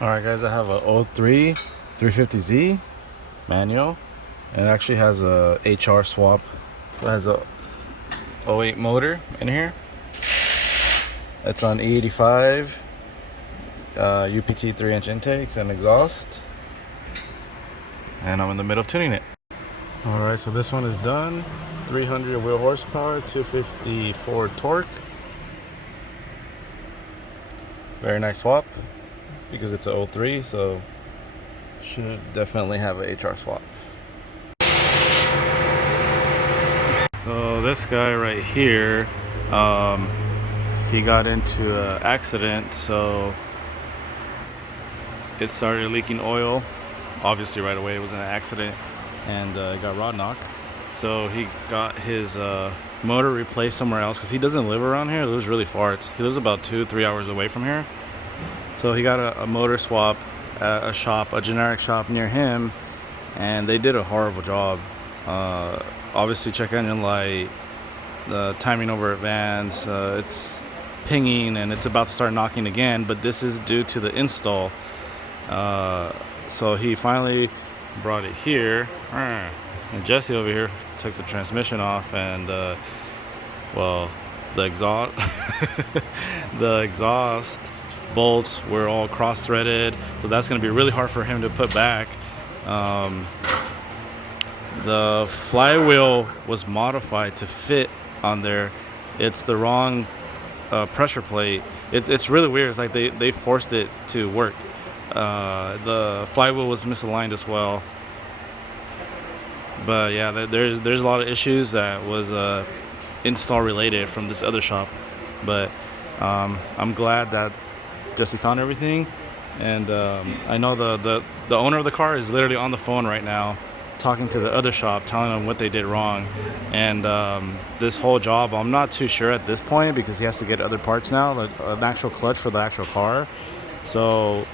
Alright guys, I have a 03 350Z manual. It actually has a HR swap. It has a 08 motor in here. It's on E85 UPT 3-inch intakes and exhaust. And I'm in the middle of tuning it. Alright, so this one is done. 300 wheel horsepower, 254 torque. Very nice swap because it's a 03, so should definitely have a HR swap. So this guy right here, he got into an accident, so it started leaking oil. Obviously right away it was an accident, and it got rod knock. So he got his motor replaced somewhere else because he doesn't live around here. He lives really far. He lives about 2-3 hours away from here. So he got a motor swap at a shop, a generic shop near him, and they did a horrible job. Obviously check engine light, the timing over advance, it's pinging and it's about to start knocking again, but this is due to the install. So he finally brought it here, and Jesse over here took the transmission off, and well, the exhaust the exhaust bolts were all cross-threaded, so that's going to be really hard for him to put back. The flywheel was modified to fit on there. It's the wrong pressure plate. It's really weird. It's like they forced it to work. The flywheel was misaligned as well. But yeah, there's a lot of issues that was install related from this other shop. But I'm glad that Jesse found everything, and I know the owner of the car is literally on the phone right now talking to the other shop, telling them what they did wrong. And this whole job, I'm not too sure at this point because he has to get other parts now, like an actual clutch for the actual car. So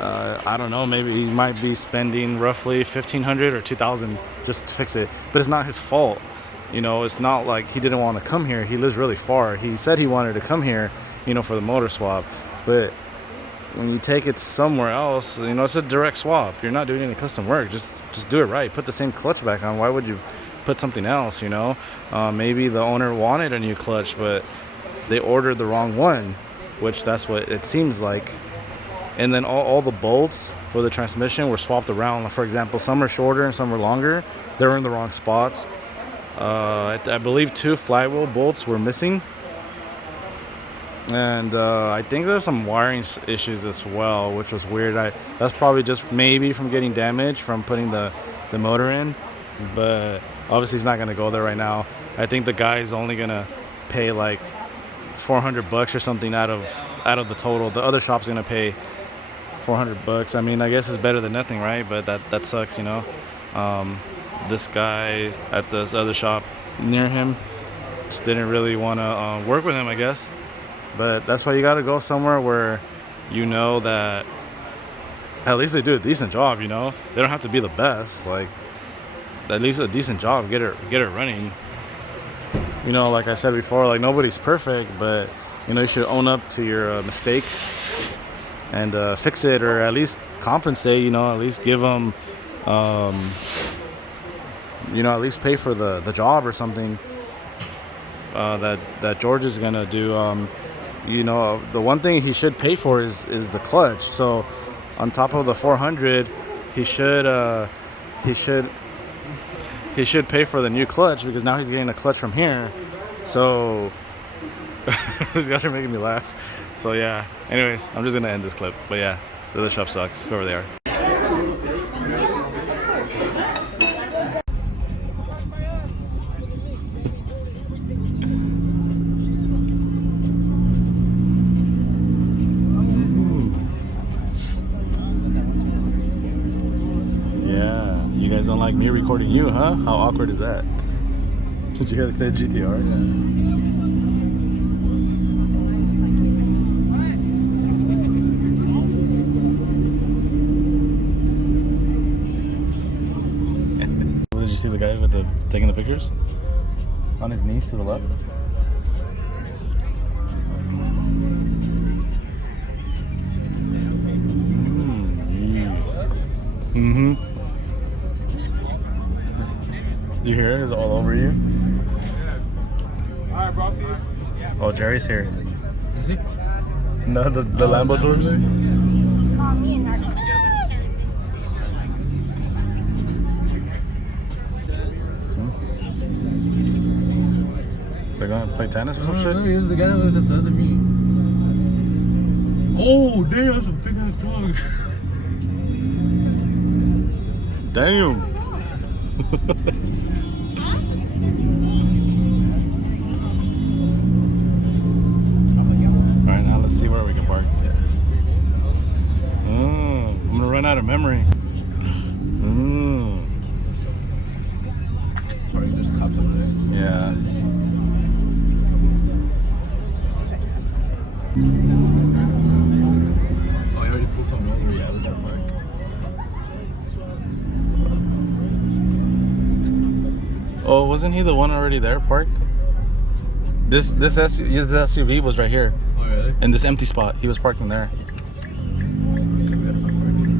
I don't know, maybe he might be spending roughly $1,500 or $2,000 just to fix it, but it's not his fault. You know, it's not like he didn't want to come here. He lives really far. He said he wanted to come here, you know, for the motor swap, but when you take it somewhere else, you know, it's a direct swap. You're not doing any custom work. Just do it right. Put the same clutch back on. Why would you put something else, you know? Maybe the owner wanted a new clutch, but they ordered the wrong one, which that's what it seems like. And then all the bolts for the transmission were swapped around. For example, some are shorter and some are longer. They were in the wrong spots. I believe 2 flywheel bolts were missing. And I think there's some wiring issues as well, which was weird. That's probably just maybe from getting damaged from putting the motor in, but obviously he's not gonna go there right now. I think the guy's only gonna pay like $400 or something out of the total. The other shop's gonna pay $400. I mean, I guess it's better than nothing, right? But that sucks, you know. This guy at this other shop near him just didn't really want to work with him, I guess. But that's why you got to go somewhere where you know that at least they do a decent job, you know. They don't have to be the best, like at least a decent job, get it running. You know, like I said before, like nobody's perfect, but you know, you should own up to your mistakes and fix it, or at least compensate, you know, at least give them you know, at least pay for the job or something that George is gonna do. You know, the one thing he should pay for is the clutch. So on top of the $400, he should pay for the new clutch, because now he's getting a clutch from here. So these guys are making me laugh. So yeah, anyways, I'm just gonna end this clip. But yeah, the other shop sucks, whoever they are. You guys don't like me recording you, huh? How awkward is that? Did you guys say GTR? Yeah. Did you see the guy with taking the pictures? On his knees to the left? Mm-hmm. You hear it? It's all over you. Alright, bro. See you. Oh, Jerry's here. Is he? No, the Lambo doors. Call me a narcissist. They're gonna play tennis or some No, shit? he was the guy that was at the other meeting. Oh, damn, that's a big ass dog. Damn. Alright, now let's see where we can park. I'm gonna run out of memory. Sorry, there's cops up there. Yeah. Oh, I already pulled something over. Yeah, we gotta park. Oh, wasn't he the one already there parked? This SUV was right here Oh, really? in this empty spot. He was parking there. Okay, we gotta find parking.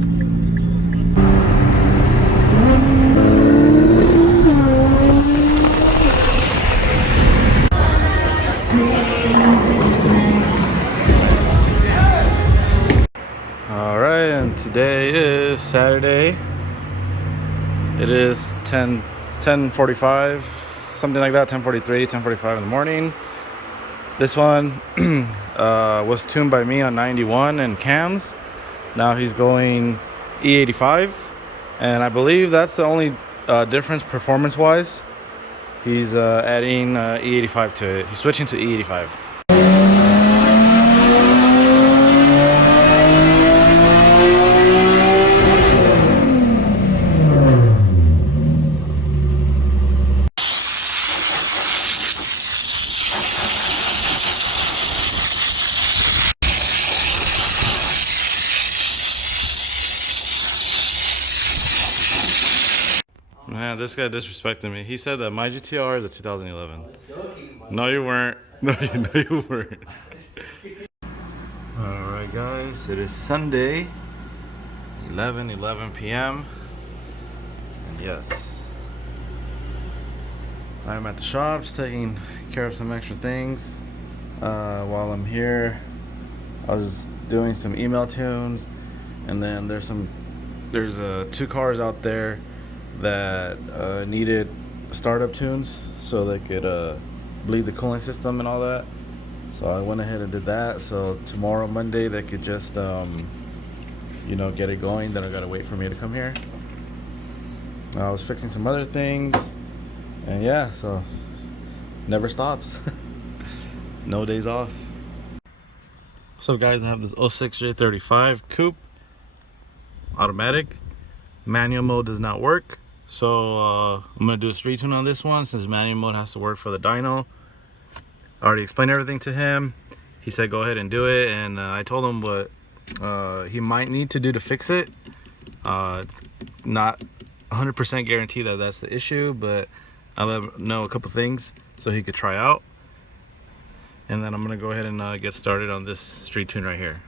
All right, and today is Saturday. It is 10:45, something like that, 10:43, 10:45 in the morning. This one was tuned by me on 91 and cams. Now he's going E85, and I believe that's the only difference performance-wise. He's adding E85 to it. He's switching to E85. Man, this guy disrespected me. He said that my GTR is a 2011. No, you weren't. No, you weren't. Alright, guys. It is Sunday, 11 p.m. And yes, I'm at the shops taking care of some extra things. While I'm here, I was doing some email tunes, and then there's two cars out there that needed startup tunes so they could bleed the cooling system and all that. So I went ahead and did that. So tomorrow, Monday, they could just get it going. Then I gotta wait for me to come here. I was fixing some other things, and yeah, so never stops. No days off. So guys, I have this 06 J35 coupe, automatic. Manual mode does not work, so I'm gonna do a street tune on this one since manual mode has to work for the dyno. I already explained everything to him. He said go ahead and do it, and I told him what he might need to do to fix it. It's not 100% guarantee that that's the issue, but I'll let him know a couple things so he could try out, and then I'm gonna go ahead and get started on this street tune right here.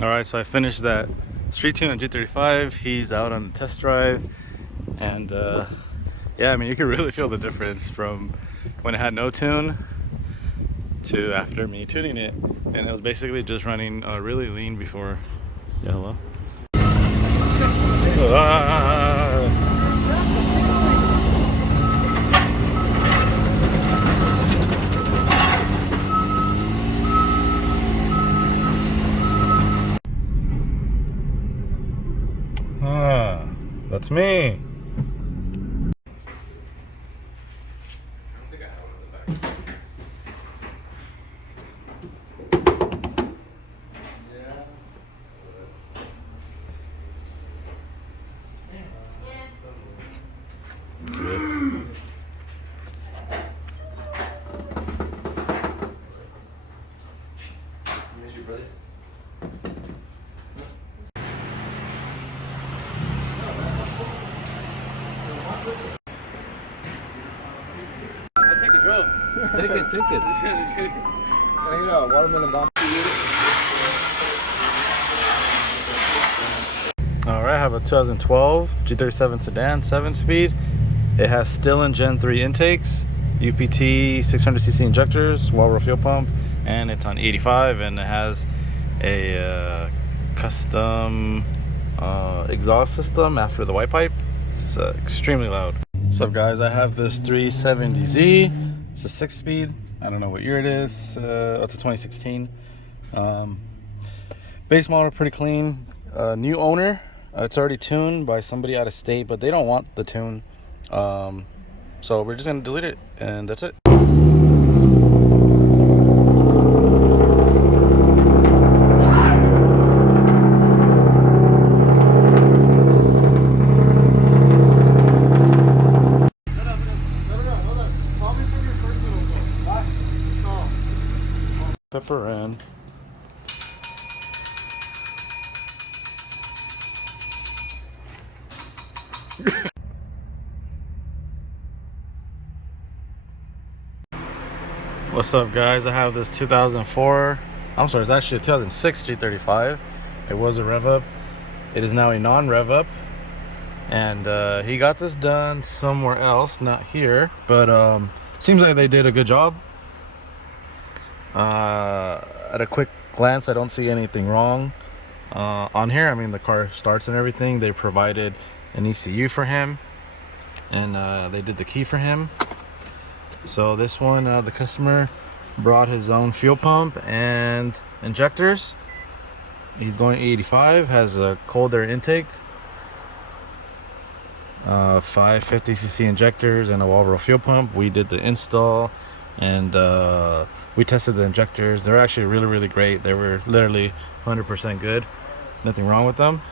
Alright, so I finished that street tune on G35. He's out on the test drive, and yeah, I mean, you can really feel the difference from when it had no tune to after me tuning it, and it was basically just running really lean before. Yeah, hello? That's me. Take it, bro. Take it. Can I a watermelon bomb. All right, I have a 2012 G37 sedan, 7-speed. It has Stillen Gen 3 intakes, UPT 600cc injectors, Walbro fuel pump, and it's on 85, and it has a custom exhaust system after the white pipe. It's extremely loud. What's up, guys? I have this 370Z. It's a 6-speed. I don't know what year it is. It's a 2016. Base model, pretty clean. New owner. It's already tuned by somebody out of state, but they don't want the tune. So we're just gonna delete it, and that's it. Pepper in. What's up, guys? I have this 2004, I'm sorry, it's actually a 2006 G35. It was a rev up. It is now a non-rev up, and he got this done somewhere else, not here, but seems like they did a good job. At a quick glance, I don't see anything wrong on here. I mean, the car starts and everything. They provided an ECU for him, and they did the key for him. So this one, the customer brought his own fuel pump and injectors. He's going 85, has a cold air intake, 550cc injectors, and a Walbro fuel pump. We did the install, and we tested the injectors. They're actually really great. They were literally 100% good. Nothing wrong with them.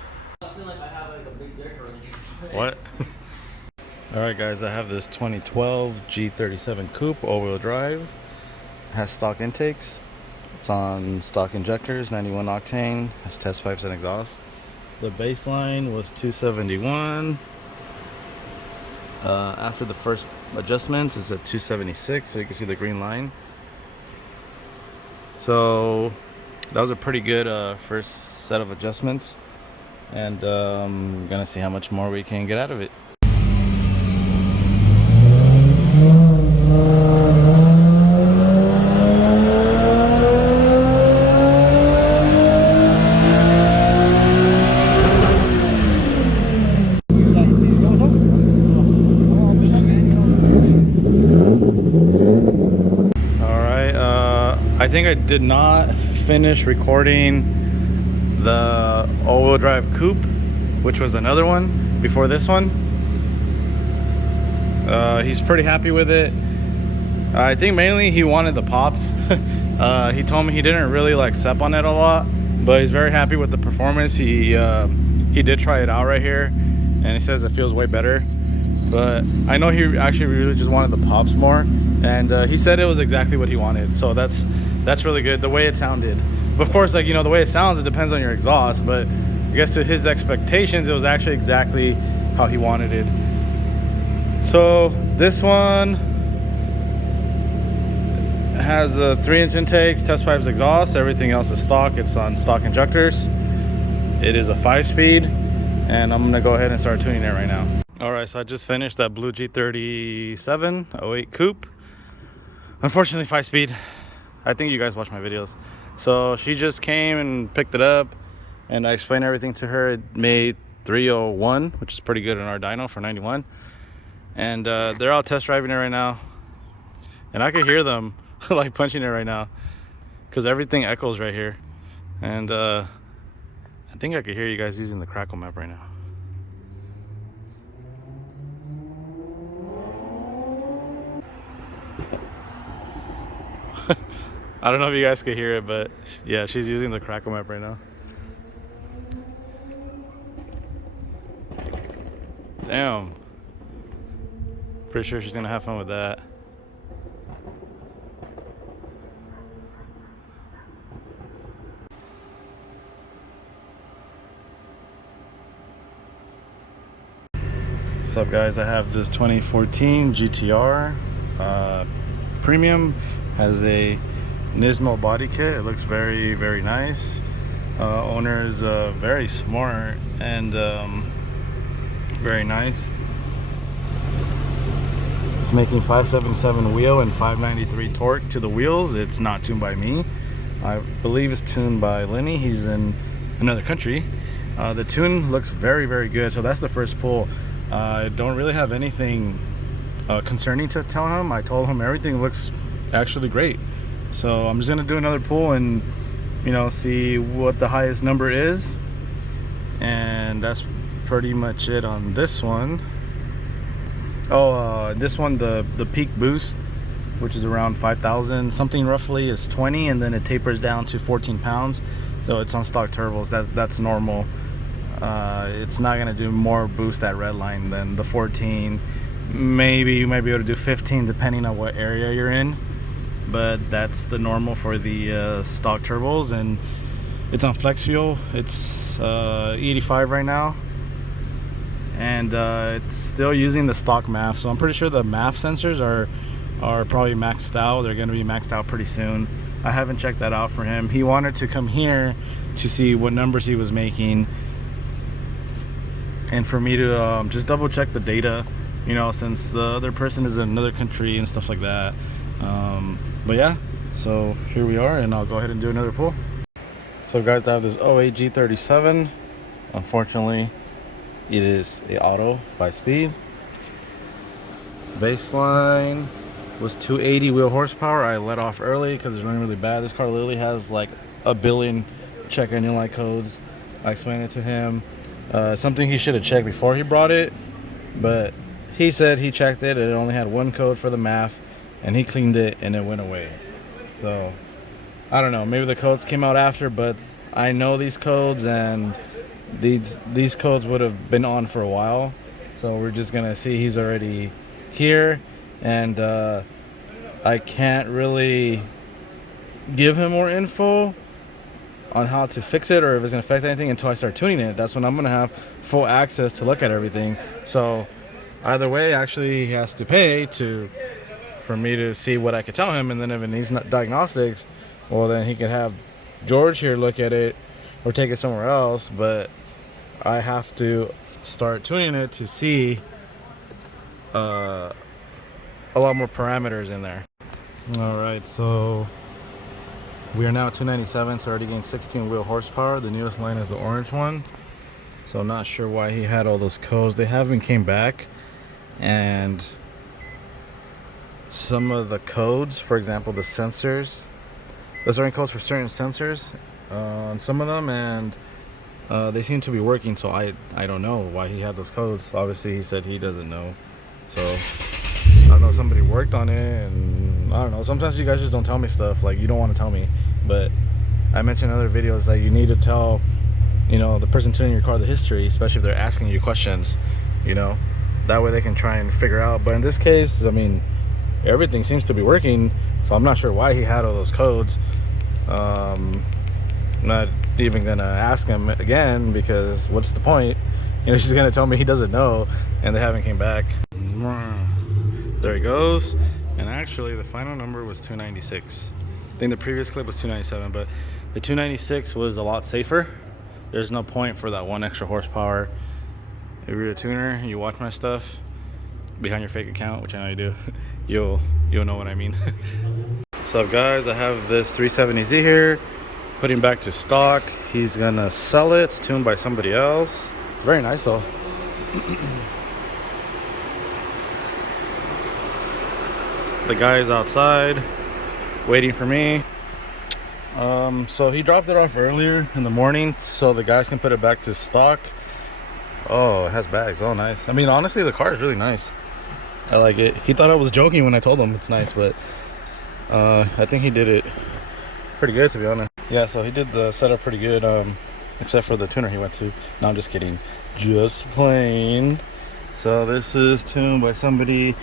What? Alright, guys, I have this 2012 G37 Coupe all-wheel drive. It has stock intakes. It's on stock injectors, 91 octane, has test pipes and exhaust. The baseline was 271. After the first adjustments, it's at 276, so you can see the green line. So that was a pretty good first set of adjustments, and I'm gonna see how much more we can get out of it. I think I did not finish recording the all-wheel drive coupe, which was another one before this one. He's pretty happy with it. I think mainly he wanted the pops. He told me he didn't really like step on it a lot, but he's very happy with the performance. He did try it out right here, and he says it feels way better. But I know he actually really just wanted the pops more, and he said it was exactly what he wanted. So that's really good, the way it sounded. Of course, like, you know, the way it sounds, it depends on your exhaust, but I guess to his expectations, it was actually exactly how he wanted it. So this one has 3-inch intakes, test pipes, exhaust. Everything else is stock. It's on stock injectors. It is a 5-speed, and I'm gonna go ahead and start tuning it right now. All right, so I just finished that blue G37 08 coupe. Unfortunately, 5-speed. I think you guys watch my videos. So she just came and picked it up, and I explained everything to her. It made 301, which is pretty good in our dyno for 91. And they're out test driving it right now, and I can hear them like punching it right now because everything echoes right here. And I think I could hear you guys using the Crackle map right now. I don't know if you guys can hear it, but yeah, she's using the Crackle map right now. Damn. Pretty sure she's gonna have fun with that. What's up, guys? I have this 2014 GTR Premium. Has a Nismo body kit. It looks very, very nice. Owner is very smart and very nice. It's making 577 wheel and 593 torque to the wheels. It's not tuned by me. I believe it's tuned by Lenny. He's in another country. The tune looks very, very good. So that's the first pull. I don't really have anything concerning to tell him. I told him everything looks actually great. So I'm just gonna do another pull and, you know, see what the highest number is. And that's pretty much it on this one. Oh, this one, the peak boost, which is around 5,000 something roughly, is 20, and then it tapers down to 14 pounds. So it's on stock turbos. That's normal. It's not gonna do more boost at redline than the 14. Maybe you might be able to do 15 depending on what area you're in, but that's the normal for the stock turbos. And it's on flex fuel. It's 85 right now, and it's still using the stock MAF. So I'm pretty sure the MAF sensors are probably maxed out. They're going to be maxed out pretty soon. I haven't checked that out for him. He wanted to come here to see what numbers he was making, and for me to just double check the data, you know, since the other person is in another country and stuff like that. But yeah, so here we are, and I'll go ahead and do another pull. So guys, I have this 08 G37. Unfortunately, it is a auto 5-speed. Baseline was 280 wheel horsepower. I let off early because it's running really bad. This car literally has like a billion check engine light codes. I explained it to him. Something he should have checked before he brought it, but he said he checked it. It only had one code for the MAF, and he cleaned it and it went away. So I don't know, maybe the codes came out after, but I know these codes, and these codes would have been on for a while. So we're just gonna see. He's already here, and I can't really give him more info on how to fix it or if it's gonna affect anything until I start tuning it. That's when I'm gonna have full access to look at everything. So either way, actually he has to pay for me to see what I could tell him, and then if it needs diagnostics, well then he can have George here look at it or take it somewhere else. But I have to start tuning it to see a lot more parameters in there. All right, so we are now 297, so already gained 16 wheel horsepower. The newest line is the orange one, so I'm not sure why he had all those codes. They haven't came back, and some of the codes, for example the sensors, there's certain codes for certain sensors on some of them, and they seem to be working. So I don't know why he had those codes. Obviously he said he doesn't know, so I don't know, somebody worked on it, and I don't know, sometimes you guys just don't tell me stuff, like you don't want to tell me. But I mentioned in other videos that you need to tell, you know, the person tuning your car the history, especially if they're asking you questions, you know, that way they can try and figure out. But in this case, I mean, everything seems to be working, so I'm not sure why he had all those codes. I'm not even gonna ask him again, because what's the point? You know, she's gonna tell me he doesn't know, and they haven't came back. There he goes. And actually the final number was 296. I think the previous clip was 297, but the 296 was a lot safer. There's no point for that one extra horsepower. If you're a tuner, you watch my stuff behind your fake account, which I know you do, you'll know what I mean. So guys, I have this 370Z here, putting back to stock. He's gonna sell it. It's tuned by somebody else. It's very nice though. The guy is outside waiting for me. So he dropped it off earlier in the morning so the guys can put it back to stock. Oh, it has bags. Oh, nice. I mean, honestly, the car is really nice. I like it. He thought I was joking when I told him it's nice, but I think he did it pretty good, to be honest. Yeah, so he did the setup pretty good, except for the tuner he went to. No, I'm just kidding. Just playing. So this is tuned by somebody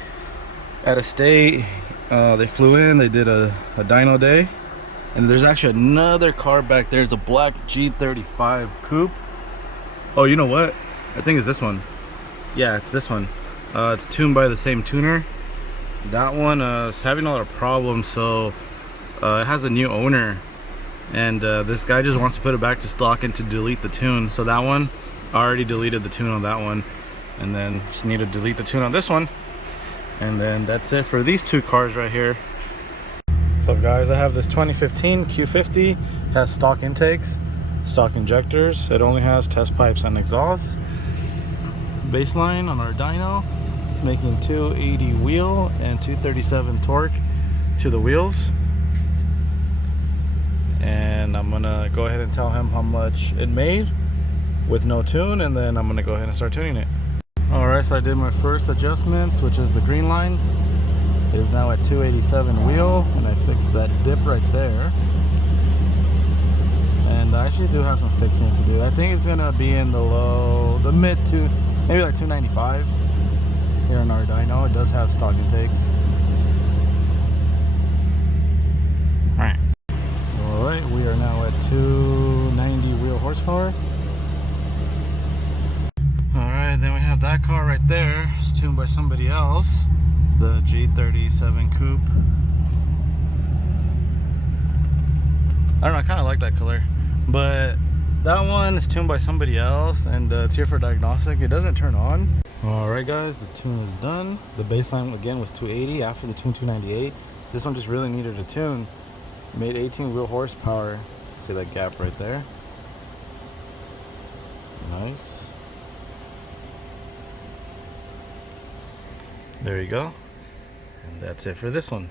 at a state. They flew in, they did a dyno day, and there's actually another car back there. It's a black G35 coupe. Oh, you know what, I think it's this one. Yeah, it's this one. It's tuned by the same tuner. That one is having a lot of problems, so it has a new owner, and this guy just wants to put it back to stock and to delete the tune. So that one, I already deleted the tune on that one, and then just need to delete the tune on this one, and then that's it for these two cars right here. So guys, I have this 2015 Q50, has stock intakes, stock injectors. It only has test pipes and exhaust. Baseline on our dyno, it's making 280 wheel and 237 torque to the wheels. And I'm gonna go ahead and tell him how much it made with no tune, and then I'm gonna go ahead and start tuning it. Alright, so I did my first adjustments, which is the green line. It is now at 287 wheel, and I fixed that dip right there. And I actually do have some fixing to do. I think it's gonna be in the mid to maybe like 295 here in our dyno. It does have stock intakes. Alright, we are now at 290 wheel horsepower. Alright, then we have that car right there. It's tuned by somebody else. The G37 Coupe. I don't know, I kind of like that color. But that one is tuned by somebody else, and it's here for diagnostic. It doesn't turn on. Alright guys, the tune is done. The baseline again was 280 after the tune 298. This one just really needed a tune. Made 18 wheel horsepower. See that gap right there? Nice. There you go. And that's it for this one.